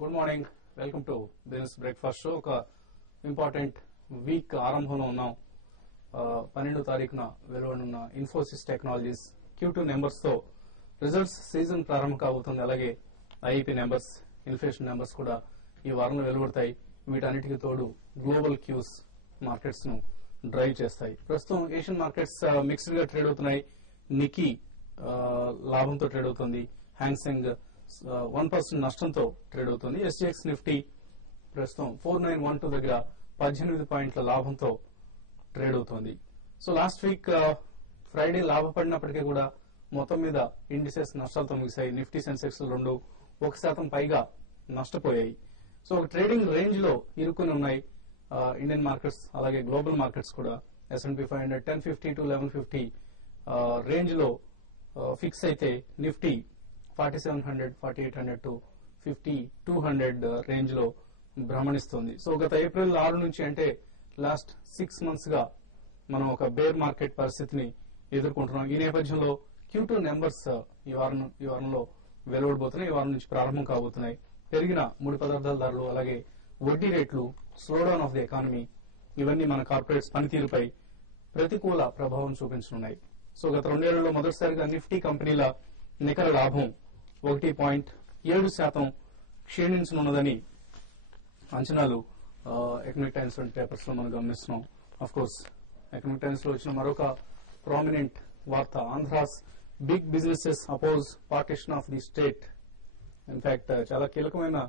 Good morning, welcome to business breakfast show. ఒక important week ఆరంభంలో ఉన్నాం. 12వ తారీఖున వెలువడనున్న ఇన్ఫోసిస్ టెక్నాలజీస్ Q2 నెంబర్స్ తో రిజల్ట్స్ సీజన్ ప్రారంభం కాబోతుంది. అలాగే ఐఈపీ నెంబర్స్, ఇన్ఫ్లేషన్ నెంబర్స్ కూడా ఈ వారంలో వెలువడతాయి. వీటన్నిటికీ తోడు గ్లోబల్ క్యూస్ మార్కెట్స్ ను డ్రైవ్ చేస్తాయి. ప్రస్తుతం ఏషియన్ మార్కెట్స్ మిక్స్డ్ గా ట్రేడ్ అవుతున్నాయి. నికీ లాభంతో ట్రేడ్ అవుతుంది. హ్యాంగ్సెంగ్ 1% నష్టంతో ట్రేడ్ అవుతుంది. SGX నిఫ్టీ ప్రస్తుతం 4912 దగ్గర 18 పాయింట్ల లాభంతో ట్రేడ్ అవుతోంది. సో లాస్ట్ వీక్ ఫ్రైడే లాభపడినప్పటికీ కూడా మొత్తం మీద ఇండిసెస్ నష్టాలతో ముగిశాయి. నిఫ్టీ, సెన్సెక్స్ రెండు 1% పైగా నష్టపోయాయి. సో ఒక ట్రేడింగ్ రేంజ్ లో ఇరుక్కుని ఉన్నాయి ఇండియన్ మార్కెట్స్, అలాగే గ్లోబల్ మార్కెట్స్ కూడా. S&P 500 1050 to 1150 రేంజ్ లో ఫిక్స్ అయితే నిఫ్టీ 4700, 4800 to 5200 రేంజ్ లో భ్రమణిస్తుంది. సో గత ఏప్రిల్ 6 నుంచి అంటే లాస్ట్ 6 మంత్స్ గా మనం ఒక బేర్ మార్కెట్ పరిస్థితిని ఎదుర్కొంటున్నాం. ఈ నేపథ్యంలో Q2 నెంబర్స్ ఈ వారంలో వెలువడబోతున్నాయి. ఈ వారం నుంచి ప్రారంభం కాబోతున్నాయి. పెరిగిన ముడి పదార్థాల ధరలు, అలాగే వడ్డీ రేట్లు, స్లోడౌన్ ఆఫ్ ది ఎకానమీ, ఇవన్నీ మన కార్పొరేట్స్ పనితీరుపై ప్రతికూల ప్రభావం చూపించనున్నాయి. సో గత 2 ఏళ్లలో మొదటిసారిగా నిఫ్టీ కంపెనీల నికర లాభం 1.7% క్షీణించనున్నదని అంచనాలు ఎకనామిక్ టైమ్స్ వంటి పేపర్స్ లో మనం గమనిస్తున్నాం. అఫ్ కోర్స్ ఎకనామిక్ టైమ్స్ లో వచ్చిన మరొక ప్రామినెంట్ వార్త, Andhra's big businesses oppose partition of the state. In fact చాలా కీలకమైన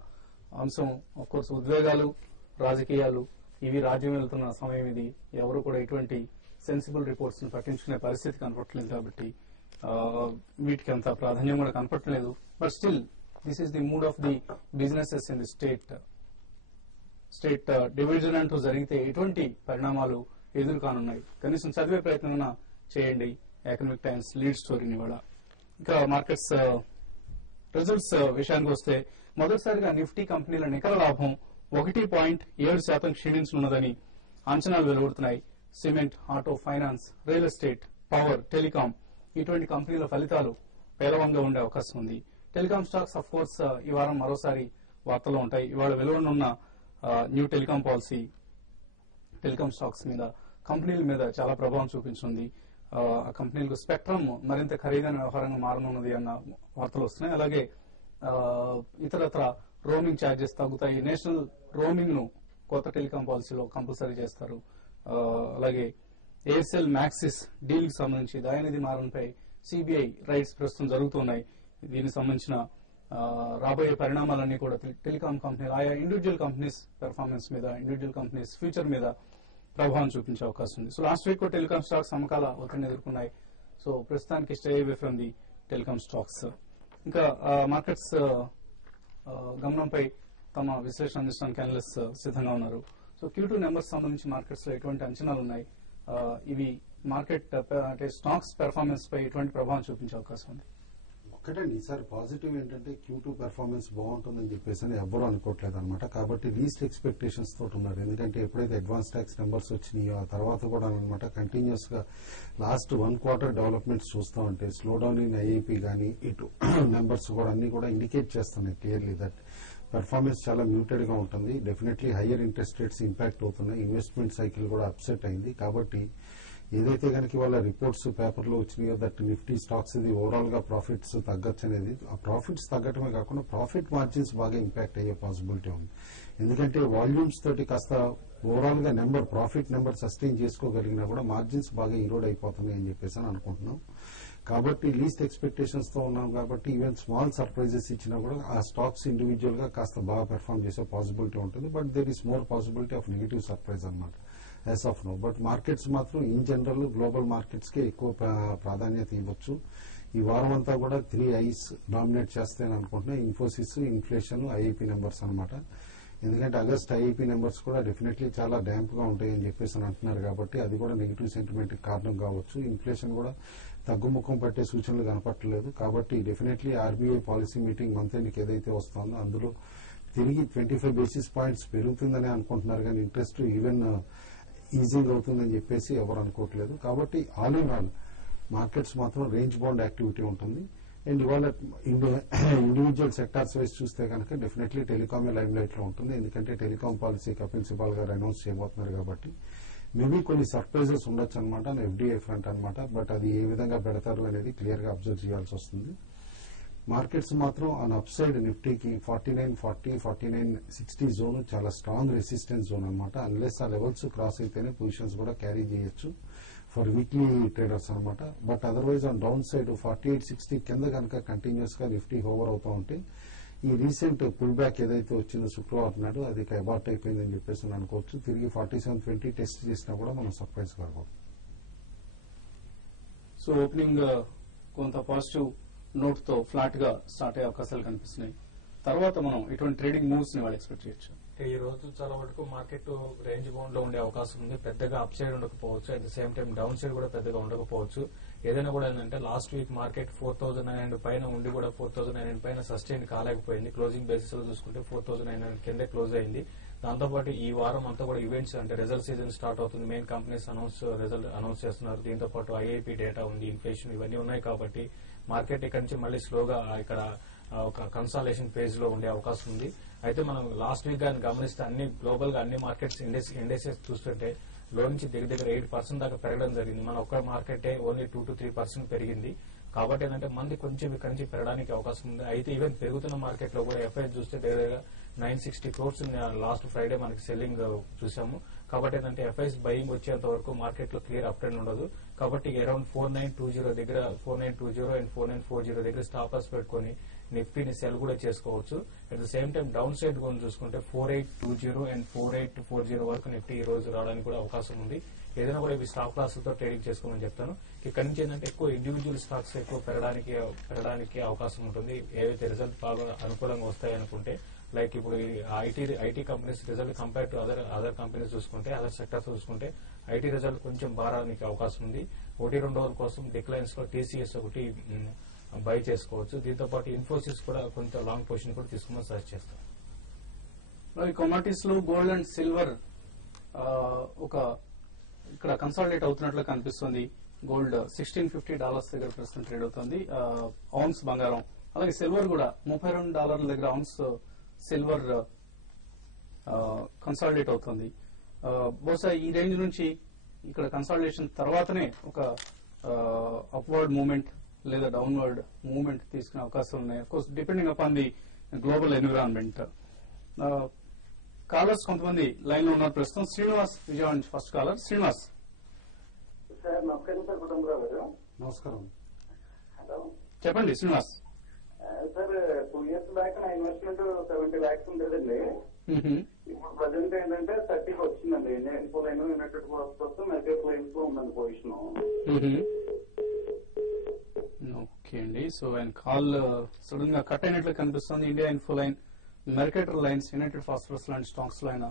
అంశం. అఫ్ కోర్స్ ఉద్వేగాలు, రాజకీయాలు ఇవి రాజ్యం వెళ్తున్న సమయం ఇది. ఎవరు కూడా ఎటువంటి సెన్సిబుల్ రిపోర్ట్స్ ను పట్టించుకునే పరిస్థితి కనపడలేదు. కాబట్టి వీటికి అంత ప్రాధాన్యం కూడా కనపడలేదు. But still this is the mood of the businesses in the state division అంటూ జరిగితే ఎటువంటి పరిణామాలు ఎదురుకానున్నాయి. కనీసం చదివే ప్రయత్నం చేయండి ఎకనామిక్ టైమ్స్ లీడ్ స్టోరీని కూడా. ఇంకా మార్కెట్స్ రిజల్ట్స్ విషయానికి వస్తే మొదటిసారిగా నిఫ్టీ కంపెనీల నికర లాభం 1.7% క్షీణించనున్నదని అంచనాలు వెలువడుతున్నాయి. Cement, auto, finance, real estate, power, telecom ఇటువంటి కంపెనీల ఫలితాలు పేలవంగా ఉండే అవకాశం ఉంది. టెలికాం స్టాక్స్ అఫ్ కోర్స్ ఈ వారం మరోసారి వార్తల్లో ఉంటాయి. ఇవాళ వెలువడనున్న new telecom policy telecom stocks మీద, కంపెనీల మీద చాలా ప్రభావం చూపించింది. ఆ కంపెనీలకు స్పెక్ట్రమ్ మరింత ఖరీదైన వ్యవహారంగా మారనున్నది అన్న వార్తలు వస్తున్నాయి. అలాగే ఇతరత్ర రోమింగ్ ఛార్జెస్ తగ్గుతాయి. నేషనల్ రోమింగ్ ను కొత్త టెలికాం పాలసీలో కంపల్సరీ చేస్తారు. అలాగే ఎయిర్సెల్ మ్యాక్సిస్ డీల్ కి సంబంధించి దయానిధి మారన్పై సిబిఐ రైట్స్ ప్రస్తుతం జరుగుతున్నాయి. దీనికి సంబంధించిన రాబోయే పరిణామాలన్నీ కూడా టెలికాం కంపెనీలు, ఆయా ఇండివిజువల్ కంపెనీస్ పెర్ఫార్మెన్స్ మీద, ఇండివిజువల్ కంపెనీస్ ఫ్యూచర్ మీద ప్రభావం చూపించే అవకాశం ఉంది. So last week telecom stocks అమ్మకాల ఒత్తిడిని ఎదుర్కొన్నాయి. సో ప్రస్తుతానికి stay away from the telecom stocks. ఇంకా మార్కెట్స్ గమనంపై తమ విశ్లేషణ అందించడానికి అనలిస్ట్ సిద్ధంగా ఉన్నారు. సో Q2 నెంబర్స్ సంబంధించి మార్కెట్స్ లో ఎటువంటి అంచనాలు ఉన్నాయి, ఇవి మార్కెట్ అంటే స్టాక్స్ పెర్ఫార్మెన్స్ పై ఎటువంటి ప్రభావం చూపించే అవకాశం ఉంది? ఒకటండి, ఈసారి పాజిటివ్ ఏంటంటే Q2 పెర్ఫార్మెన్స్ బాగుంటుందని చెప్పేసి అని ఎవ్వరూ అనుకోవట్లేదు అనమాట. కాబట్టి లీస్ట్ ఎక్స్పెక్టేషన్స్ తోటి ఉన్నారు. ఎందుకంటే ఎప్పుడైతే అడ్వాన్స్ ట్యాక్స్ నెంబర్స్ వచ్చినాయో ఆ తర్వాత కూడా అనమాట కంటిన్యూస్ గా లాస్ట్ 1 క్వార్టర్ డెవలప్మెంట్స్ చూస్తూ ఉంటే స్లో డౌన్ ఇన్ ఐఐపీ కానీ ఇటు నెంబర్స్ కూడా అన్ని కూడా ఇండికేట్ చేస్తున్నాయి క్లియర్లీ దట్ పెర్ఫార్మెన్స్ చాలా మ్యూటెడ్ గా ఉంటుంది. Definitely higher interest rates impact అవుతున్నాయి. ఇన్వెస్ట్మెంట్ సైకిల్ కూడా అప్సెట్ అయింది. కాబట్టి ఏదైతే కనుక వాళ్ళ రిపోర్ట్స్ పేపర్లో వచ్చినాయో దట్ నిఫ్టీ స్టాక్స్ ఇది ఓవరాల్ గా ప్రాఫిట్స్ తగ్గచ్చు అనేది, ఆ ప్రాఫిట్స్ తగ్గటమే కాకుండా ప్రాఫిట్ మార్జిన్స్ బాగా ఇంపాక్ట్ అయ్యే పాసిబిలిటీ ఉంది. ఎందుకంటే వాల్యూమ్స్ తోటి కాస్త ఓవరాల్ గా ప్రాఫిట్ నెంబర్ సస్టైన్ చేసుకోగలిగినా కూడా మార్జిన్స్ బాగా ఇరోడ్ అయిపోతున్నాయి అని చెప్పేసి అని అనుకుంటున్నాం. కాబట్టి లీస్ట్ ఎక్స్పెక్టేషన్స్ తో ఉన్నాం. కాబట్టి ఈవెన్ స్మాల్ సర్ప్రైజెస్ ఇచ్చినా కూడా ఆ స్టాక్స్ ఇండివిజువల్ గా కాస్త బాగా పెర్ఫార్మ్ చేసే పాసిబిలిటీ ఉంటుంది. But there is more possibility of negative surprise అన్నమాట as of now. But markets మాత్రం ఇన్ జనరల్ గ్లోబల్ మార్కెట్స్ కి ఎక్కువ ప్రాధాన్యత ఇవ్వచ్చు. ఈ వారం అంతా కూడా 3 ఐస్ డామినేట్ చేస్తాయని అనుకుంటున్నాయి. ఇన్ఫోసిస్, ఇన్ఫ్లేషన్, ఐఐపీ నెంబర్స్ అనమాట. ఎందుకంటే ఆగస్ట్ ఐఐపీ నెంబర్స్ కూడా డెఫినెట్లీ చాలా డ్యాంప్ గా ఉంటాయని చెప్పేసి అంటున్నారు. కాబట్టి అది కూడా నెగిటివ్ సెంటిమెంట్ కారణం కావచ్చు. ఇన్ఫ్లేషన్ కూడా తగ్గుముఖం పట్టే సూచనలు కనపట్టలేదు. కాబట్టి definitely RBI policy meeting month ఎండ్కి ఏదైతే వస్తుందో అందులో తిరిగి 25 బేసిస్ పాయింట్స్ పెరుగుతుందని అనుకుంటున్నారు. కానీ ఇంట్రెస్ట్ ఈవెన్ ఈజింగ్ అవుతుందని చెప్పేసి ఎవరు అనుకోవట్లేదు. కాబట్టి ఆల్ ఇన్ ఆల్ మార్కెట్స్ మాత్రం రేంజ్ బౌండ్ యాక్టివిటీ ఉంటుంది. అండ్ ఇవాళ ఇండివిజువల్ సెక్టార్స్ వైజ్ చూస్తే కనుక డెఫినెట్లీ టెలికామే లైమ్ లైట్ లో ఉంటుంది. ఎందుకంటే టెలికాం పాలసీ కపిల్ సిబాల్ గారు అనౌన్స్ చేయబోతున్నారు కాబట్టి మేబీ కొన్ని సర్ప్రైజెస్ ఉండొచ్చు అనమాట ఎఫ్డీఐ ఫ్రంట్ అనమాట. బట్ అది ఏ విధంగా పెడతారు అనేది క్లియర్ గా అబ్జర్వ్ చేయాల్సి వస్తుంది. మార్కెట్స్ మాత్రం ఆన్ అప్ సైడ్ నిఫ్టీకి 4940 4960 జోన్ చాలా స్ట్రాంగ్ రెసిస్టెన్స్ జోన్ అనమాట. అన్లెస్ ఆ లెవెల్స్ క్రాస్ అయితేనే పొజిషన్స్ కూడా క్యారీ చేయొచ్చు ఫర్ వీక్లీ ట్రేడర్స్ అనమాట. But otherwise on down side 4860 కింద కనుక కంటిన్యూస్ గా నిఫ్టీ హోవర్ అవుతూ ఉంటే ఈ రీసెంట్ పుల్ బ్యాక్ ఏదైతే వచ్చిందో శుక్రవారం నాడు అది అబార్ట్ అయిపోయిందని చెప్పేసి అనుకోవచ్చు. తిరిగి 4720 టెస్ట్ చేసినా కూడా మనం సర్ప్రైజ్ కాకూడదు. సో ఓపెనింగ్ కొంత పాజిటివ్ నోట్ తో ఫ్లాట్ గా స్టార్ట్ అయ్యే అవకాశాలు కనిపిస్తున్నాయి. తర్వాత మనం ఇటువంటి ట్రేడింగ్ మూవ్స్ ని వాళ్ళు ఎక్స్పెక్ట్ చేయొచ్చు. ఈ రోజు చాలా వరకు మార్కెట్ రేంజ్ బౌండ్ లో ఉండే అవకాశం ఉంది. పెద్దగా అప్ సైడ్ ఉండకపోవచ్చు, at the same time down side కూడా పెద్దగా ఉండకపోవచ్చు. ఏదైనా కూడా ఏంటంటే లాస్ట్ వీక్ మార్కెట్ 4900 పైన ఉండి కూడా 4900 పైన సస్టైన్ కాలేకపోయింది. క్లోజింగ్ బేసిస్ లో చూసుకుంటే 4900 కిందే క్లోజ్ అయింది. దాంతోపాటు ఈ వారం అంతా కూడా ఈవెంట్స్ అంటే రిజల్ట్ సీజన్ స్టార్ట్ అవుతుంది. మెయిన్ కంపెనీస్ రిజల్ట్ అనౌన్స్ చేస్తున్నారు. దీంతో పాటు ఐఐపీ డేటా ఉంది, ఇన్ఫ్లేషన్ ఇవన్నీ ఉన్నాయి కాబట్టి మార్కెట్ ఇక్కడ నుంచి మళ్ళీ స్లోగా ఇక్కడ ఒక కన్సాలేషన్ ఫేజ్ లో ఉండే అవకాశం ఉంది. అయితే మనం లాస్ట్ వీక్ గాని గమనిస్తే అన్ని గ్లోబల్ గా అన్ని మార్కెట్స్ ఇండెక్సెస్ చూస్తుంటే లో నుంచి దగ్గర 8% దాకా పెరగడం జరిగింది. మన ఒక్క మార్కెటే ఓన్లీ 2 to 3% పెరిగింది. కాబట్టి ఏంటంటే మంది కొంచెం ఇక్కడ నుంచి పెరగడానికి అవకాశం ఉంది. అయితే ఈవెన్ పెరుగుతున్న మార్కెట్ లో కూడా ఎఫ్ఐ చూస్తే దగ్గరగా 960 crores లాస్ట్ ఫ్రైడే మనకి సెల్లింగ్ చూసాము. కాబట్టి ఏంటంటే ఎఫ్ఐస్ బయింగ్ వచ్చేంత వరకు మార్కెట్ లో క్లియర్ అప్ ట్రెండ్ ఉండదు. కాబట్టి అరౌండ్ 4920 దగ్గర 4920 అండ్ 4940 దగ్గర స్టాపర్స్ పెట్టుకుని నిఫ్టీని సెల్ కూడా చేసుకోవచ్చు. At the same time down side కూడా చూసుకుంటే 4820 అండ్ 4840 వరకు నిఫ్టీ ఈ రోజు రావడానికి కూడా అవకాశం ఉంది. ఏదైనా కూడా ఇవి స్టాక్ లాస్లతో ట్రేడింగ్ చేసుకోమని చెప్తాను. ఇక్కడ నుంచి ఏంటంటే ఎక్కువ ఇండివిజువల్ స్టాక్స్ ఎక్కువ పెరగడానికి అవకాశం ఉంటుంది. ఏవైతే రిజల్ట్ బాగా అనుకూలంగా వస్తాయనుకుంటే లైక్ ఇప్పుడు IT companies result compare to other companies చూసుకుంటే అదర్ సెక్టర్స్ చూసుకుంటే ఐటీ రిజల్ట్ కొంచెం బారానికి అవకాశం ఉంది. 1-2 రోజుల కోసం డిక్లైన్స్ లో టీసీఎస్ ఒకటి బై చేసుకోవచ్చు. దీంతో పాటు ఇన్ఫోసిస్ కూడా కొంత లాంగ్ పొజిషన్ కూడా తీసుకుని సజెస్ట్ చేస్తాం. కమోడిటీస్ లో గోల్డ్ అండ్ సిల్వర్ ఒక ఇక్కడ కన్సాలిడేట్ అవుతున్నట్లు కనిపిస్తుంది. గోల్డ్ $1650 దగ్గర ప్రస్తుతం ట్రేడ్ అవుతుంది. ఔన్స్ బంగారం అలాగే సిల్వర్ కూడా $32 దగ్గర ఔన్స్ సిల్వర్ కన్సాలిడేట్ అవుతుంది. బహుశా ఈ రేంజ్ నుంచి ఇక్కడ కన్సాలిడేషన్ తర్వాతనే ఒక అప్వర్డ్ మూవ్మెంట్ లేదా డౌన్వర్డ్ మూవ్మెంట్ తీసుకునే అవకాశాలు ఉన్నాయి. Of course depending upon the global environment. Callers కొంతమంది లైన్ లో ఉన్నారు. ప్రస్తుతం శ్రీనివాస్ విజయవాడ నుంచి ఫస్ట్ కాలర్. శ్రీనివాస్ సార్ నమస్కారం సార్. కుటుంబరావు గారు నమస్కారం. హలో చెప్పండి శ్రీనివాస్. సార్ 2 years బ్యాక్ నా ఇన్వెస్ట్మెంట్ 70 lakhs ఉండేదండి. ఇప్పుడు ప్రజెంట్ ఏంటంటే 30కి వచ్చిందండి. నేను యునైటెడ్ కోసం మెసేజ్ లైన్స్ లో ఉందండి పొజిషన్. ఓకే అండి. సో ఆయన కాల్ సడన్ గా కట్ అయినట్లు కనిపిస్తుంది. India info line, Mercator lines, United phosphorus లాంటి స్టాక్స్ లో ఆయన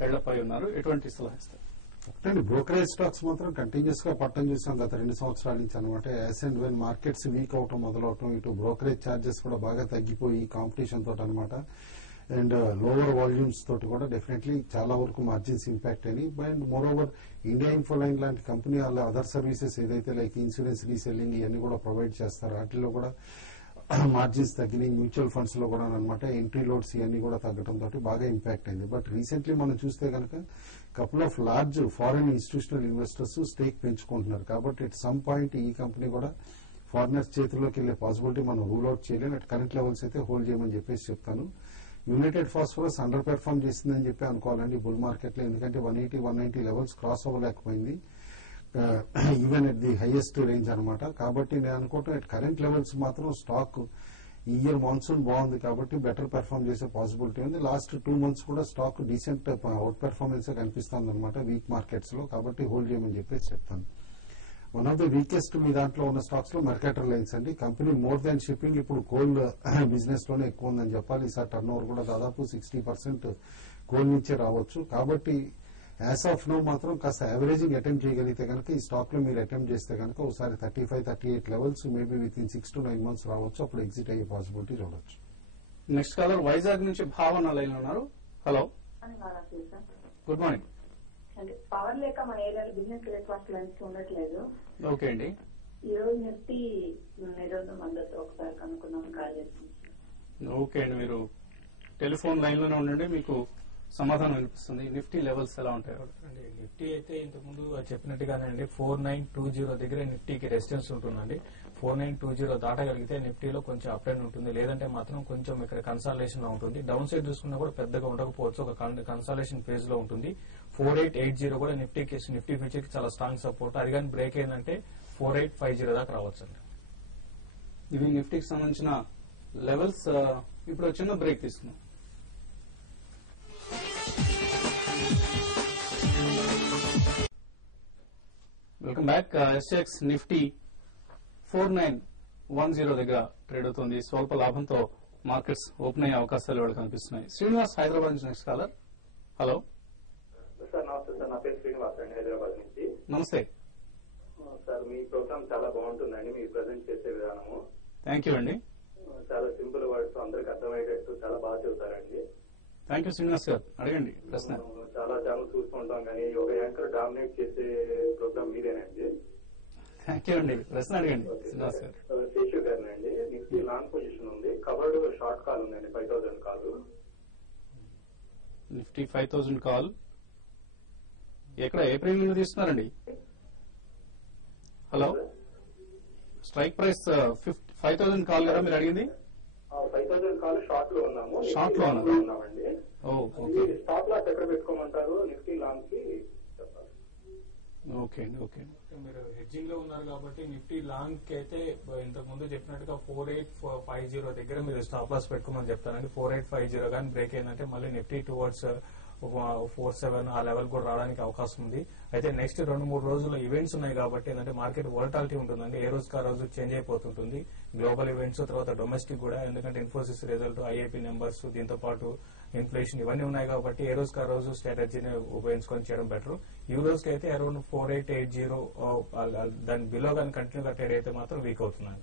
హెల్డప్ అయి ఉన్నారు. ఎటువంటి సలహా ఇస్తారు? ఒకటండి బ్రోకరేజ్ స్టాక్స్ మాత్రం కంటిన్యూస్ గా పట్టం చూసాం గత 2 సంవత్సరాల నుంచి అనమాట. As and when markets weak అవటం మొదలవటం, ఇటు బ్రోకరేజ్ ఛార్జెస్ కూడా బాగా తగ్గిపోయి కాంపిటీషన్ తోటి అనమాట అండ్ లోవర్ వాల్యూమ్స్ తోటి కూడా డెఫినెట్లీ చాలా వరకు మార్జిన్స్ ఇంపాక్ట్ అయినాయి. And more over India info line లాంటి కంపెనీ వాళ్ళ అదర్ సర్వీసెస్ ఏదైతే లైక్ ఇన్సూరెన్స్ రీసెల్లింగ్ ఇవన్నీ కూడా ప్రొవైడ్ చేస్తారు. వాటిలో కూడా మార్జిన్స్ తగ్గినాయి. మ్యూచువల్ ఫండ్స్ లో కూడా అనమాట ఎంట్రీ లోడ్స్ ఇవన్నీ కూడా తగ్గడం తోటి బాగా ఇంపాక్ట్ అయింది. బట్ రీసెంట్లీ మనం చూస్తే కనుక couple of large foreign institutional investors stake పెంచుకుంటున్నారు. కాబట్టి ఎట్ సమ్ పాయింట్ ఈ కంపెనీ కూడా ఫారినర్స్ చేతుల్లోకి వెళ్లే పాసిబిలిటీ మనం రూల్ అవుట్ చేయలేము. అట్ కరెంట్ లెవెల్స్ అయితే హోల్డ్ చేయమని చెప్పేసి చెప్తాను. యునైటెడ్ ఫాస్ఫరస్ అండర్ పెర్ఫార్మ్ చేసిందని చెప్పి అనుకోవాలండి బుల్ మార్కెట్ లో. ఎందుకంటే 180-190 లెవెల్స్ క్రాస్ అవ్వలేకపోయింది even at the highest range అనమాట. కాబట్టి నేను అనుకోవటం ఎట్ కరెంట్ లెవెల్స్ మాత్రం స్టాక్ ఈ ఇయర్ మాన్సూన్ బాగుంది కాబట్టి బెటర్ పెర్ఫార్మ్ చేసే పాసిబిలిటీ ఉంది. లాస్ట్ 2 months కూడా స్టాక్ డీసెంట్ అవుట్ పెర్ఫార్మెన్స్ కనిపిస్తుంది అనమాట వీక్ మార్కెట్స్ లో. కాబట్టి హోల్డ్ చేయమని చెప్పేసి చెప్తాను. వన్ ఆఫ్ ద వీకెస్ట్ మీ దాంట్లో ఉన్న స్టాక్స్ లో మెర్కేటర్ లైన్స్ అండి. కంపెనీ మోర్ దాన్ షిప్పింగ్ ఇప్పుడు కోల్ బిజినెస్ లోనే ఎక్కువ ఉందని చెప్పాలి. ఈసారి టర్న్ ఓవర్ కూడా దాదాపు 60% కోల్ నుంచే రావచ్చు. కాబట్టి యాజ్ ఆఫ్ నో మాత్రం కాస్త యావరేజింగ్ అటెంప్ట్ చేయగలిగితే కనుక ఈ స్టాక్ లో మీరు అటెంప్ట్ చేస్తే కనుక ఒకసారి 35-38 levels maybe with in 6 to 9 months రావచ్చు. అప్పుడు ఎగ్జిట్ అయ్యే పాసిబిలిటీ చూడొచ్చు. నెక్స్ట్ కాలర్ వైజాగ్ నుంచి భావన లైన్ లో ఉన్నారు. Hello, good morning. పవర్ లేక మన ఏరియాలో బిజినెస్ బ్రేక్ఫాస్ట్ లంచ్ ఉండట్లేదు. ఓకే అండి. ఈరోజు నిఫ్టీ నిరోధ మద్దతు ఒకసారి కనుక్కున్నాం కాల్ చేసింది. ఓకే అండి, మీరు టెలిఫోన్ లైన్ లోనే ఉండండి, మీకు సమాధానం వినిపిస్తుంది. నిఫ్టీ లెవెల్స్ ఎలా ఉంటాయి? అండి నిఫ్టీ అయితే ఇంతకుముందు చెప్పినట్టుగానే అండి 4920 దగ్గర నిఫ్టీకి రెసిస్టెన్స్ ఉంటుందండి. 4920 దాటగలిగితే నిఫ్టీలో కొంచెం అప్ అండ్ ఉంటుంది, లేదంటే మాత్రం కొంచెం ఇక్కడ కన్సాలేషన్ లో ఉంటుంది. డౌన్ సైడ్ చూసుకున్నా కూడా పెద్దగా ఉండకపోవచ్చు, ఒక కన్సాలేషన్ ఫేజ్ లో ఉంటుంది. 4880 కూడా నిఫ్టీ ఫ్యూచర్ కి చాలా స్ట్రాంగ్ సపోర్ట్. అది కానీ బ్రేక్ అయిందంటే 4850 దాకా రావచ్చు అండి. ఇవి నిఫ్టీకి సంబంధించిన లెవెల్స్. ఇప్పుడు చిన్న బ్రేక్ తీసుకున్నాం. Welcome back. ఎస్ఎక్స్ నిఫ్టీ 4910 దగ్గర ట్రేడ్ అవుతుంది. స్వల్ప లాభంతో మార్కెట్స్ ఓపెన్ అయ్యే అవకాశాలు వాళ్ళు కనిపిస్తున్నాయి. శ్రీనివాస్ హైదరాబాద్ నుంచి నెక్స్ట్ కాలర్. హలో సార్, నమస్తే సార్. నా పేరు శ్రీనివాస్ అండి, హైదరాబాద్ నుంచి. నమస్తే సార్, మీ ప్రోగ్రామ్ చాలా బాగుంటుందండి. మీరు ప్రజెంట్ చేసే విధానము థ్యాంక్ యూ అండి. చాలా సింపుల్ వర్డ్స్, అందరికి అర్థమయ్యేటట్టు చాలా బాగా చెబుతారండి. థ్యాంక్ యూ శ్రీనివాస్ గారు. అడగండి ప్రశ్న. చాలా ఛానల్ చూస్తుంటాం కానీ ఒక యాంకర్ డామినేట్ చేసే ప్రోగ్రామ్ మీరేనండి. థ్యాంక్ యూ అండి. ప్రశ్న అడగండి శ్రీనివాస్ గారు. శేషు గారిని అండి. నిఫ్టీ లాంగ్ పొజిషన్ ఉంది, కవర్డ్ షార్ట్ కాల్ ఉందండి, 5000 కాల్. నిఫ్టీ 5000 కాల్ ఎక్కడ ఏ ప్రీమియం తీస్తున్నారండి? హలో, స్ట్రైక్ ప్రైస్ 5000 కాల్ కదా మీరు అడిగింది? 5000 కాల్ షార్ట్ లో ఉన్నాము. షార్ట్ లో ఉన్నామండి. ఓకే, స్టాప్ లాస్ ఎక్కడ పెట్టుకోమంటారు నిఫ్టీ లాంగ్ కి చెప్పాలి. ఓకే అండి. ఓకే, మీరు హెడ్జింగ్ లో ఉన్నారు కాబట్టి నిఫ్టీ లాంగ్ కి అయితే ఇంతకు ముందు చెప్పినట్టుగా 4850 దగ్గర మీరు స్టాప్ లాస్ పెట్టుకోమని చెప్తానండి. 4850 కానీ బ్రేక్ అయిందంటే మళ్ళీ నిఫ్టీ టువర్డ్స్ 47 ఆ లెవెల్ కూడా రావడానికి అవకాశం ఉంది. అయితే నెక్స్ట్ 2-3 రోజుల్లో ఈవెంట్స్ ఉన్నాయి కాబట్టి ఏంటంటే మార్కెట్ వోలటాలిటీ ఉంటుందండి. ఏ రోజుకి ఆ రోజు చేంజ్ అయిపోతుంటుంది. గ్లోబల్ ఈవెంట్స్, తర్వాత డొమెస్టిక్ కూడా, ఎందుకంటే ఇన్ఫోసిస్ రిజల్ట్, ఐఐపీ నెంబర్స్, దీంతో పాటు ఇన్ఫ్లేషన్ ఇవన్నీ ఉన్నాయి కాబట్టి ఏ రోజుకి ఆ రోజు స్ట్రాటజీని ఉపయోగించుకొని చేయడం బెటర్. ఈ రోజుకి అయితే అరౌండ్ 4880 దాని బిలో కానీ కంటిన్యూగా ట్రేడ్ అయితే మాత్రం వీక్ అవుతున్నాయి.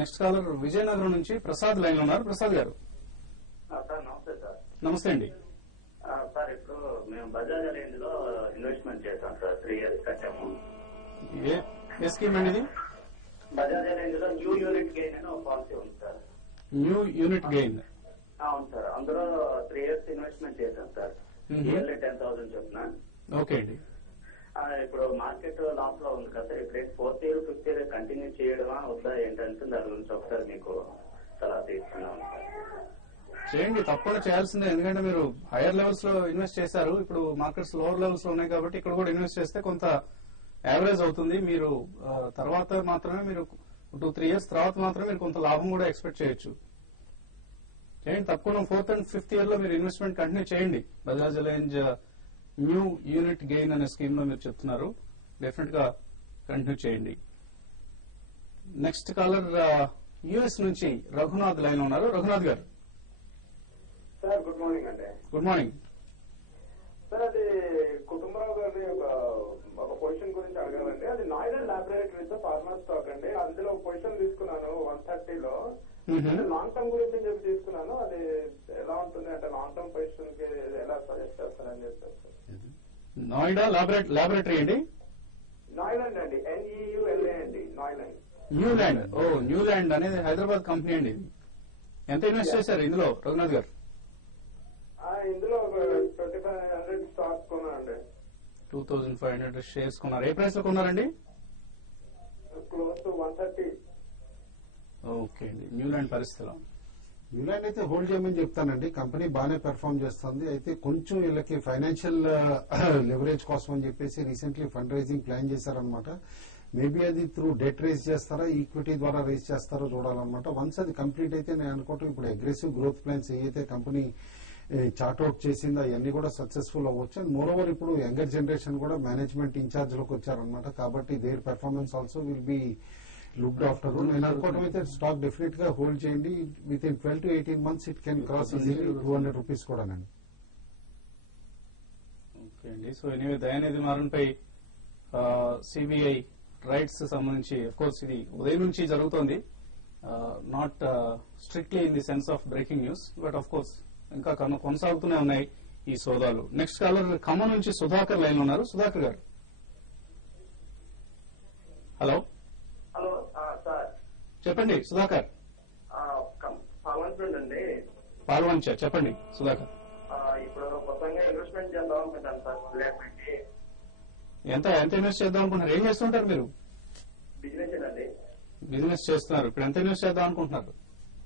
నెక్స్ట్ కాలర్ విజయనగరం నుంచి ప్రసాద్ లైన్ లో ఉన్నారు. ప్రసాద్ గారు సార్, నమస్తే సార్. నమస్తే అండి. సార్, ఇప్పుడు మేము బజాజ్ రేంజ్ లో ఇన్వెస్ట్మెంట్ చేశాం సార్. 3 years కట్టాము. ఏ స్కీమ్ అండి ఇది? బజాజ్ రేంజ్ లో న్యూ యూనిట్ గెయిన్ అని ఒక పాలసీ ఉంది సార్. New unit gain? అవును సార్. అందులో 3 years ఇన్వెస్ట్మెంట్ చేశాం సార్. ఇయర్లీ 10,000 చొప్పున. ఓకే అండి. ఇప్పుడు మార్కెట్ లాస్ లో ఉంది కదా సార్. ఇప్పుడు 4th year 5th year continue చేయడమా వద్దా ఏంటంటే దాని గురించి ఒకసారి మీకు సలహా తీసుకున్నాం సార్. చేయండి, తప్పకుండా చేయాల్సిందే. ఎందుకంటే మీరు హైయర్ లెవెల్స్ లో ఇన్వెస్ట్ చేశారు, ఇప్పుడు మార్కెట్స్ లోవర్ లెవెల్స్ లో ఉన్నాయి కాబట్టి ఇక్కడ కూడా ఇన్వెస్ట్ చేస్తే కొంత యావరేజ్ అవుతుంది. మీరు తర్వాత మాత్రమే మీరు 2-3 years తర్వాత మాత్రమే మీరు కొంత లాభం కూడా ఎక్స్పెక్ట్ చేయొచ్చు. చేయండి తప్పకుండా. 4th and 5th year లో మీరు ఇన్వెస్ట్మెంట్ కంటిన్యూ చేయండి. Bajaj alliance new unit gain అనే స్కీమ్ లో మీరు చెప్తున్నారు, డెఫినెట్ గా కంటిన్యూ చేయండి. నెక్స్ట్ కాలర్ యుఎస్ నుంచి రఘునాథ్ లైన్ లో ఉన్నారు. రఘునాథ్ గారు సార్, గుడ్ మార్నింగ్ అండి. గుడ్ మార్నింగ్ సార్, అది కుటుంబరావు గారి ఒక పొజిషన్ గురించి అడగాలండి. అది నాయిడా ల్యాబొరేటరీస్ ఫార్మా స్టాక్ అండి. అందులో ఒక పొజిషన్ తీసుకున్నాను 130 లో. లాంగ్ టర్మ్ గురించి చెప్పి తీసుకున్నాను. అది ఎలా ఉంటుంది అంటే లాంగ్ టర్మ్ పొజిషన్ కి ఎలా సజెస్ట్ చేస్తారని చెప్పారు సార్. నోయిడా ల్యాబొరేటరీ అండి? నాయిలాండ్ అండి, NEULA అండి, నాయిలాండ్. న్యూల్యాండ్. న్యూల్యాండ్ అనేది హైదరాబాద్ కంపెనీ అండి. ఇది ఎంత ఇన్వెస్ట్ చేశారు ఇందులో రఘునాథ్ గారు? ఇందులో 2500 స్టాక్స్ కొన్నానండి. 2500 షేర్స్ కొన్నారు. ఏ ప్రైస్ లో కొన్నారండి? Close to 130. ఓకే అండి. న్యూల్యాండ్ పరిస్థితిలో న్యూలాండ్ అయితే హోల్డ్ చేయమని చెప్తానండి. కంపెనీ బాగానే పెర్ఫార్మ్ చేస్తుంది. అయితే కొంచెం వీళ్ళకి ఫైనాన్షియల్ లెవరేజ్ కోసం అని చెప్పేసి రీసెంట్లీ ఫండ్ రైజింగ్ ప్లాన్ చేశారనమాట. మేబీ అది త్రూ డెట్ రైజ్ చేస్తారా, ఈక్విటీ ద్వారా రైజ్ చేస్తారో చూడాలన్నమాట. వన్స్ అది కంప్లీట్ అయితే నేను అనుకోవటం ఇప్పుడు అగ్రెసివ్ గ్రోత్ ప్లాన్స్ ఏదైతే కంపెనీ చార్ట్అవుట్ చేసిందో అవన్నీ కూడా సక్సెస్ఫుల్ అవ్వచ్చు. అండ్ మోర్ ఓవర్ ఇప్పుడు యంగర్ జనరేషన్ కూడా మేనేజ్మెంట్ ఇన్ఛార్జ్ లోకి వచ్చారనమాట. కాబట్టి their performance also will be looked after. నేను అనుకోవడం అయితే స్టాక్ డెఫినెట్ గా హోల్డ్ చేయండి. Within 12 to 18 months it can cross easily 200 rupees కూడానండి. ఓకే అండి. సో ఎనీవే దయానిధి మారన్ పై సిబిఐ రైట్స్ సంబంధించి అఫ్ కోర్స్ ఇది ఉదయం నుంచి జరుగుతోంది. Not strictly in the sense of breaking news, but of course ఇంకా కొనసాగుతూనే ఉన్నాయి ఈ సోదాలు. నెక్స్ట్ కాలర్ ఖమ్మం నుంచి సుధాకర్ లైన్ ఉన్నారు. సుధాకర్ గారు హలో హలో సార్ చెప్పండి సుధాకర్. పాల్వంచండి. పాల్వంచ చెప్పండి సుధాకర్. ఇప్పుడు కొత్తగా ఇన్వెస్ట్మెంట్ చేద్దాం అనుకుంటాను సార్. పెట్టి ఎంత ఇన్వెస్ట్ చేద్దాం అనుకుంటున్నారు? ఏం చేస్తుంటారు మీరు? బిజినెస్ అండి. బిజినెస్ చేస్తున్నారు. ఇప్పుడు ఎంత ఇన్వెస్ట్ చేద్దాం అనుకుంటున్నారు?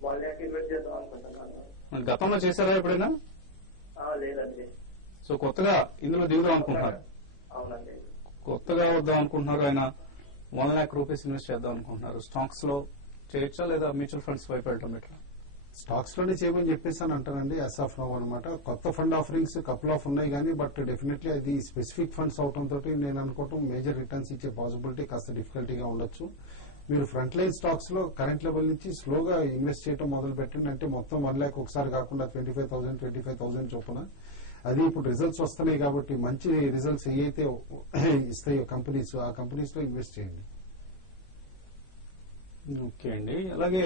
వాళ్ళకి ఇన్వెస్ట్ చేద్దాం అనుకుంటున్నాను. గతంలో చేశారా ఎప్పుడైనా? లేదండి. సో కొత్తగా ఇందులో దిగుదాం అనుకుంటున్నారు? అవునండి. కొత్తగా వద్దాం అనుకుంటున్నారు. ఆయన 1 lakh రూపీస్ ఇన్వెస్ట్ చేద్దాం అనుకుంటున్నారు. స్టాక్స్ లో చేయొచ్చా లేదా మ్యూచువల్ ఫండ్స్ వైపు వెళ్ళటం ఎట్లా? స్టాక్స్ లోనే చేయమని చెప్పేసి అని అంటానండి. యాజ్ ఆఫ్ నౌ అనమాట. కొత్త ఫండ్ ఆఫరింగ్స్ కపుల్ ఆఫ్ ఉన్నాయి కానీ బట్ డెఫినెట్లీ అది స్పెసిఫిక్ ఫండ్స్ అవటం తోటి నేను అనుకోవటం మేజర్ రిటర్న్స్ ఇచ్చే పాసిబిలిటీ కాస్త డిఫికల్టీగా ఉండొచ్చు. మీరు ఫ్రంట్ లైన్ స్టాక్స్ లో కరెంట్ లెవెల్ నుంచి స్లోగా ఇన్వెస్ట్ చేయడం మొదలు పెట్టండి. అంటే మొత్తం 1 lakh ఒకసారి కాకుండా 25,000 చొప్పున. అది ఇప్పుడు రిజల్ట్స్ వస్తున్నాయి కాబట్టి మంచి రిజల్ట్స్ ఏవైతే ఇస్తాయో కంపెనీస్, ఆ కంపెనీస్ లో ఇన్వెస్ట్ చేయండి. ఓకే అండి. అలాగే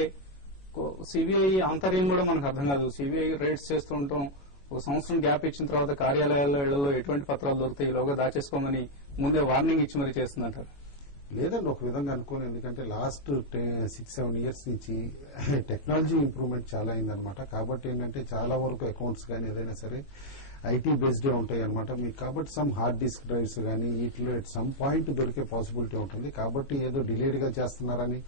సిబిఐ ఆంతర్యం కూడా మనకు అర్థం కాదు. సిబిఐ రేట్స్ చేస్తూ ఉంటాం. ఒక సంవత్సరం గ్యాప్ ఇచ్చిన తర్వాత కార్యాలయాల్లో ఇళ్లలో ఎటువంటి పత్రాలు దొరుకుతాయి ఈలోగా దాచేసుకోమని ముందే వార్నింగ్ ఇచ్చి మరీ చేస్తుందంటారు. లేదండి, ఒక విధంగా అనుకోను. ఎందుకంటే లాస్ట్ 6-7 years నుంచి టెక్నాలజీ ఇంప్రూవ్మెంట్ చాలా అయిందనమాట. కాబట్టి ఏంటంటే చాలా వరకు అకౌంట్స్ కానీ ఏదైనా సరే ఐటీ బేస్డ్ ఉంటాయి అనమాట. మీకు కాబట్టి సమ్ హార్డ్ డిస్క్ డ్రైవ్స్ కానీ వీటిలో ఎట్ సమ్ పాయింట్ దొరికే పాసిబిలిటీ ఉంటుంది. కాబట్టి ఏదో డిలేడ్ గా చేస్తున్నారని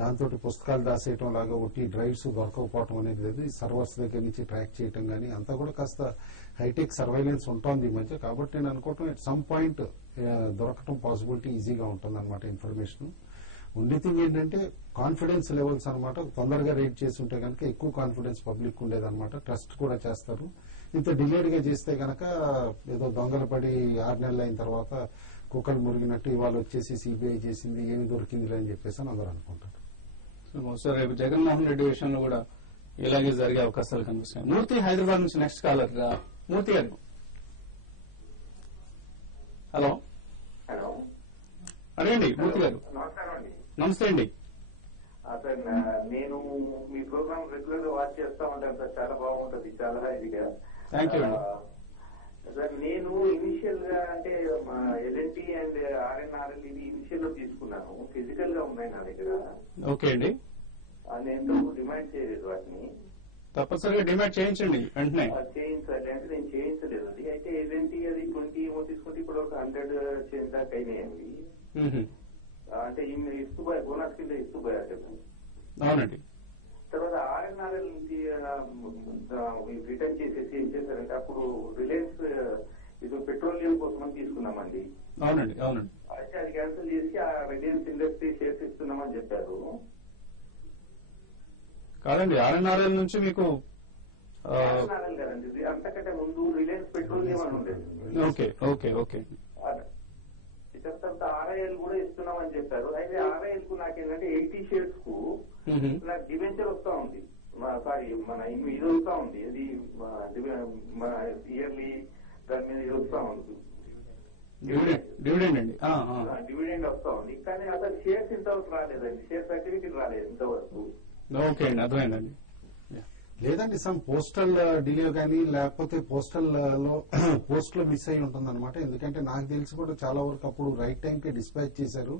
దాంతో పుస్తకాలు దాసేయటం లాగా ఒకటి డ్రైవ్స్ దొరకకపోవడం అనేది లేదు. ఈ సర్వర్స్ దగ్గర నుంచి ట్రాక్ చేయటం కానీ అంతా కూడా కాస్త హైటెక్ సర్వైలెన్స్ ఉంటుంది ఈ మధ్య. కాబట్టి నేను అనుకోవటం ఎట్ సమ్ పాయింట్ దొరకటం పాసిబిలిటీ ఈజీగా ఉంటుంది అనమాట ఇన్ఫర్మేషన్. ఓన్లీ థింగ్ ఏంటంటే కాన్ఫిడెన్స్ లెవెల్స్ అనమాట. తొందరగా రేట్ చేసి ఉంటే కనుక ఎక్కువ కాన్ఫిడెన్స్ పబ్లిక్ ఉండేదన్నమాట. ట్రస్ట్ కూడా చేస్తారు. ఇంత డిలేడ్ గా చేస్తే కనుక ఏదో దొంగలు పడి 6 నెలలు అయిన తర్వాత కుక్కలు మురిగినట్టు ఇవాళ వచ్చేసి సిబిఐ చేసింది ఏమి దొరికింది అని చెప్పేసి అని అందరూ అనుకుంటారు. సో రేపు జగన్మోహన్ రెడ్డి విషయంలో కూడా ఇలాగే జరిగే అవకాశాలు కనిపిస్తాయి. మూర్తి హైదరాబాద్ నుంచి నెక్స్ట్ కాలర్. మూర్తి గారు హలో. హలో అడగండి మూర్తి గారు. నమస్కారం అండి. నమస్తే అండి. సార్ నేను మీ ప్రోగ్రామ్ రెగ్యులర్ గా వాచ్ చేస్తా ఉంటాను సార్. చాలా బాగుంటది, చాలా ఇదిగా. థ్యాంక్ యూ అండి. సార్ నేను ఇనిషియల్ గా అంటే ఎల్ఎన్టీ అండ్ ఆర్ఎన్ఆర్ఎల్ ఇది ఇనిషియల్ లో తీసుకున్నాను. ఫిజికల్ గా ఉన్నాయి నా దగ్గర. ఓకే అండి. నేను డిమాండ్ చేయలేదు వాటిని. తప్పనిసరిగా డిమాండ్ చేయించండి వెంటనే. చేయించాలి అంటే నేను చేయించలేదు అది. అయితే ఎల్ఎన్టీ అది 20 ఏమో తీసుకుంటే ఇప్పుడు ఒక 100 దాకా అయినాయండి. అంటే ఇస్తుపోయా బోనస్ కింద ఇస్తుపోయా చెప్పండి. అవునండి. తర్వాత ఆర్ఎన్ఆర్ఎల్ నుంచి రిటర్న్ చేసేసి ఏం చేశారంటే అప్పుడు రిలయన్స్ ఇది పెట్రోలియం కోసం అని తీసుకున్నామండి. అవునండి. అవునండి. అయితే అది క్యాన్సిల్ చేసి ఆ రిలయన్స్ ఇండస్ట్రీ షేర్స్ ఇస్తున్నామని చెప్పారు. కాదండి, ఆర్ఎన్ఆర్ఎల్ నుంచి మీకు ఆర్ఎన్ఆర్ఎల్ కదండి, అంతకంటే ముందు రిలయన్స్ పెట్రోలియం అని ఉండేది. Okay okay okay. తర్వాత ఆర్ఐఎల్ కూడా ఇస్తున్నామని చెప్పారు. అయితే ఆర్ఐఎల్ కు నాకేంటంటే 80 షేర్స్ కు నాకు డిబెంచర్ వస్తా ఉంది. సారీ మన ఇది వస్తా ఉంది. ఇది మన ఇయర్లీ దాని మీద ఇది వస్తా ఉంది. డివిడెండ్ అండి. డివిడెండ్ వస్తా ఉంది. కానీ అసలు షేర్స్ ఇంతవరకు రాలేదండి. షేర్స్ యాక్టివిటీ రాలేదు ఇంతవరకు. ఓకే అండి, అర్థమైందండి. లేదండి, సమ్ పోస్టల్ డిలే కానీ లేకపోతే పోస్టల్ లో మిస్ అయి ఉంటుంది అనమాట. ఎందుకంటే నాకు తెలిసి కూడా చాలా వరకు అప్పుడు రైట్ టైం కి డిస్పాచ్ చేశారు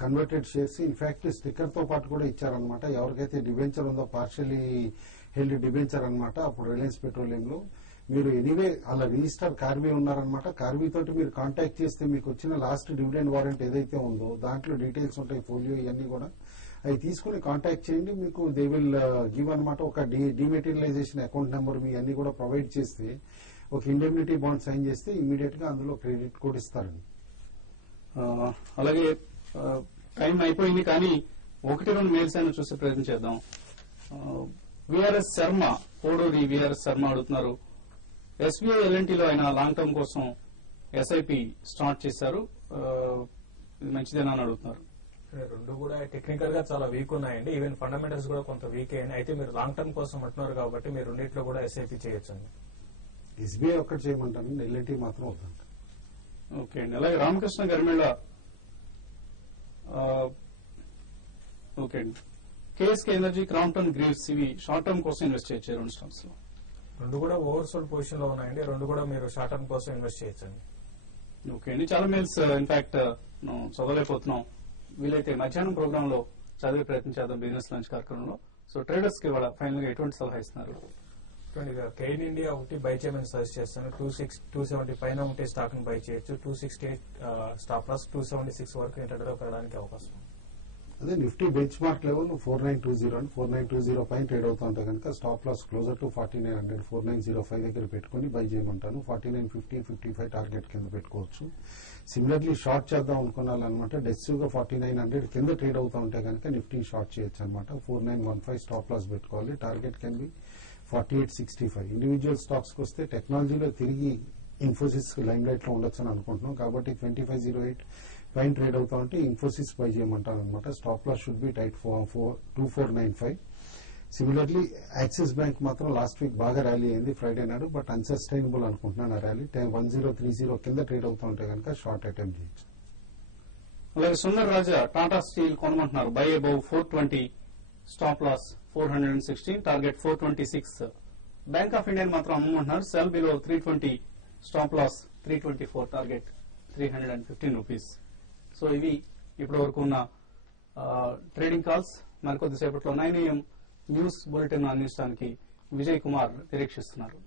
కన్వర్టెడ్ షేర్స్. ఇన్ఫాక్ట్ స్టిక్కర్ తో పాటు కూడా ఇచ్చారనమాట. ఎవరికైతే డిబెంచర్ ఉందో పార్షియలీ హెల్డ్ డిబెంచర్ అనమాట అప్పుడు రిలయన్స్ పెట్రోలియం లో. మీరు ఎనీవే అలా రిజిస్టర్ కార్వీ ఉన్నారనమాట. కార్వీ తోటి మీరు కాంటాక్ట్ చేస్తే మీకు వచ్చిన లాస్ట్ డివిడెండ్ వారెంట్ ఏదైతే ఉందో దాంట్లో డీటెయిల్స్ ఉంటాయి, ఫోలియో ఇవన్నీ కూడా. అవి తీసుకుని కాంటాక్ట్ చేయండి. మీకు దే విల్ గివ్ అనమాట ఒక డిమెటీరియలైజేషన్ అకౌంట్ నెంబర్ మీ అన్ని కూడా ప్రొవైడ్ చేస్తే ఒక ఇండెమ్నిటీ బాండ్ సైన్ చేస్తే ఇమీడియట్ గా అందులో క్రెడిట్ కోడ్ ఇస్తారండి. అలాగే టైం అయిపోయింది కానీ 1-2 మెయిల్స్ అయినా చూసే ప్రయత్నం చేద్దాం. విఆర్ఎస్ శర్మ, కోడూరి విఆర్ఎస్ శర్మ అడుగుతున్నారు, ఎస్బీఐ ఎల్ఎన్టీలో ఆయన లాంగ్ టర్మ్ కోసం ఎస్ఐపి స్టార్ట్ చేశారు, ఇది మంచిదేనా అని అడుగుతున్నారు. రెండు కూడా టెక్నికల్ గా చాలా వీక్ ఉన్నాయండి. ఈవెన్ ఫండమెంటల్స్ కూడా కొంత వీక్ అయ్యాయి. అయితే మీరు లాంగ్ టర్మ్ కోసం అంటున్నారు కాబట్టి మీరు రెండింటిలో కూడా ఎస్ఐపి చేయొచ్చండి. ఎస్బీఐ ఒక్కటి చేయమంటాను, ఎల్ఎన్టీ మాత్రం వద్దంట. ఓకే అండి. అలాగే రామకృష్ణ గరిమెళ్ళ, ఓకే అండి, కేఎస్కే ఎనర్జీ, క్రాంప్టన్ గ్రీవ్స్ ఇవి షార్ట్ టర్మ్ కోసం ఇన్వెస్ట్ చేయొచ్చు 2 స్టాక్స్ లో. రెండు కూడా ఓవర్సోల్డ్ పొజిషన్ లో ఉన్నాయండి. రెండు కూడా మీరు షార్ట్ టర్మ్ కోసం ఇన్వెస్ట్ చేయొచ్చండి. ఓకే అండి. చాలా మెయిల్స్ ఇన్ఫాక్ట్ చదవలేకపోతున్నాం. వీలైతే మధ్యాహ్నం ప్రోగ్రామ్ లో చదివే ప్రయత్నం చేద్దాం బిజినెస్ లంచ్ కార్యక్రమంలో. సో ట్రేడర్స్ కి ఇవాళ ఫైనల్ గా ఎటువంటి సలహా ఇస్తున్నారు? కెయిన్ ఇండియా ఒకటి బై చేయమని సజెస్ట్ చేస్తాను. 270 పైన ఉంటే స్టాక్ ని బై చేయొచ్చు. 268 స్టాప్ లాస్, 276 వరకు ఇంటర్డేలో పెరగడానికి అవకాశం. అదే Nifty bench mark level 4920 and 4920 పైన ట్రేడ్ అవుతా ఉంటే కనుక స్టాప్ లాస్ క్లోజర్ టు 4900 4905 దగ్గర పెట్టుకుని బై చేయమంటాను. 4950 55 టార్గెట్ కింద పెట్టుకోవచ్చు. సిమిలర్లీ షార్ట్ చేద్దాం అనుకున్నారనమాట. డెసివ్ గా 4900 కింద ట్రేడ్ అవుతా ఉంటే కనుక నిఫ్టీ షార్ట్ చేయొచ్చు అనమాట. 4915 స్టాప్ లాస్ పెట్టుకోవాలి. Target can be 4865. Individual stocks కి వస్తే టెక్నాలజీలో తిరిగి ఇన్ఫోసిస్ లైమ్ లైట్ లో ఉండొచ్చు అని అనుకుంటున్నాం. కాబట్టి 2508 పైన ట్రేడ్ అవుతా ఉంటే ఇన్ఫోసిస్ బై చేయమంటాను అనమాట. Stop loss should be tight 2495. Similarly Axis bank మాత్రం లాస్ట్ వీక్ బాగా ర్యాలీ అయింది ఫ్రైడే నాడు. బట్ అన్సస్టైనబుల్ అనుకుంటున్నాను ఆ ర్యాలీ. 1030 కింద ట్రేడ్ అవుతా ఉంటే కనుక షార్ట్ అటెంప్ట్ చేయొచ్చు. అలాగే సుందర్ రాజా టాటా స్టీల్ కొనమంటున్నారు. Buy above 420, stop loss 416, target 426. Bank of India మాత్రం అమ్మమంటున్నారు. Sell below 320, stop loss 324, target 315 rupees. So ఇవి ఇప్పటి వరకు ఉన్న ట్రేడింగ్ కాల్స్. మరికొద్దిసేపట్లో 9 AM న్యూస్ బులెటిన్ అందించడానికి విజయ్ కుమార్ నిరీక్షిస్తున్నారు.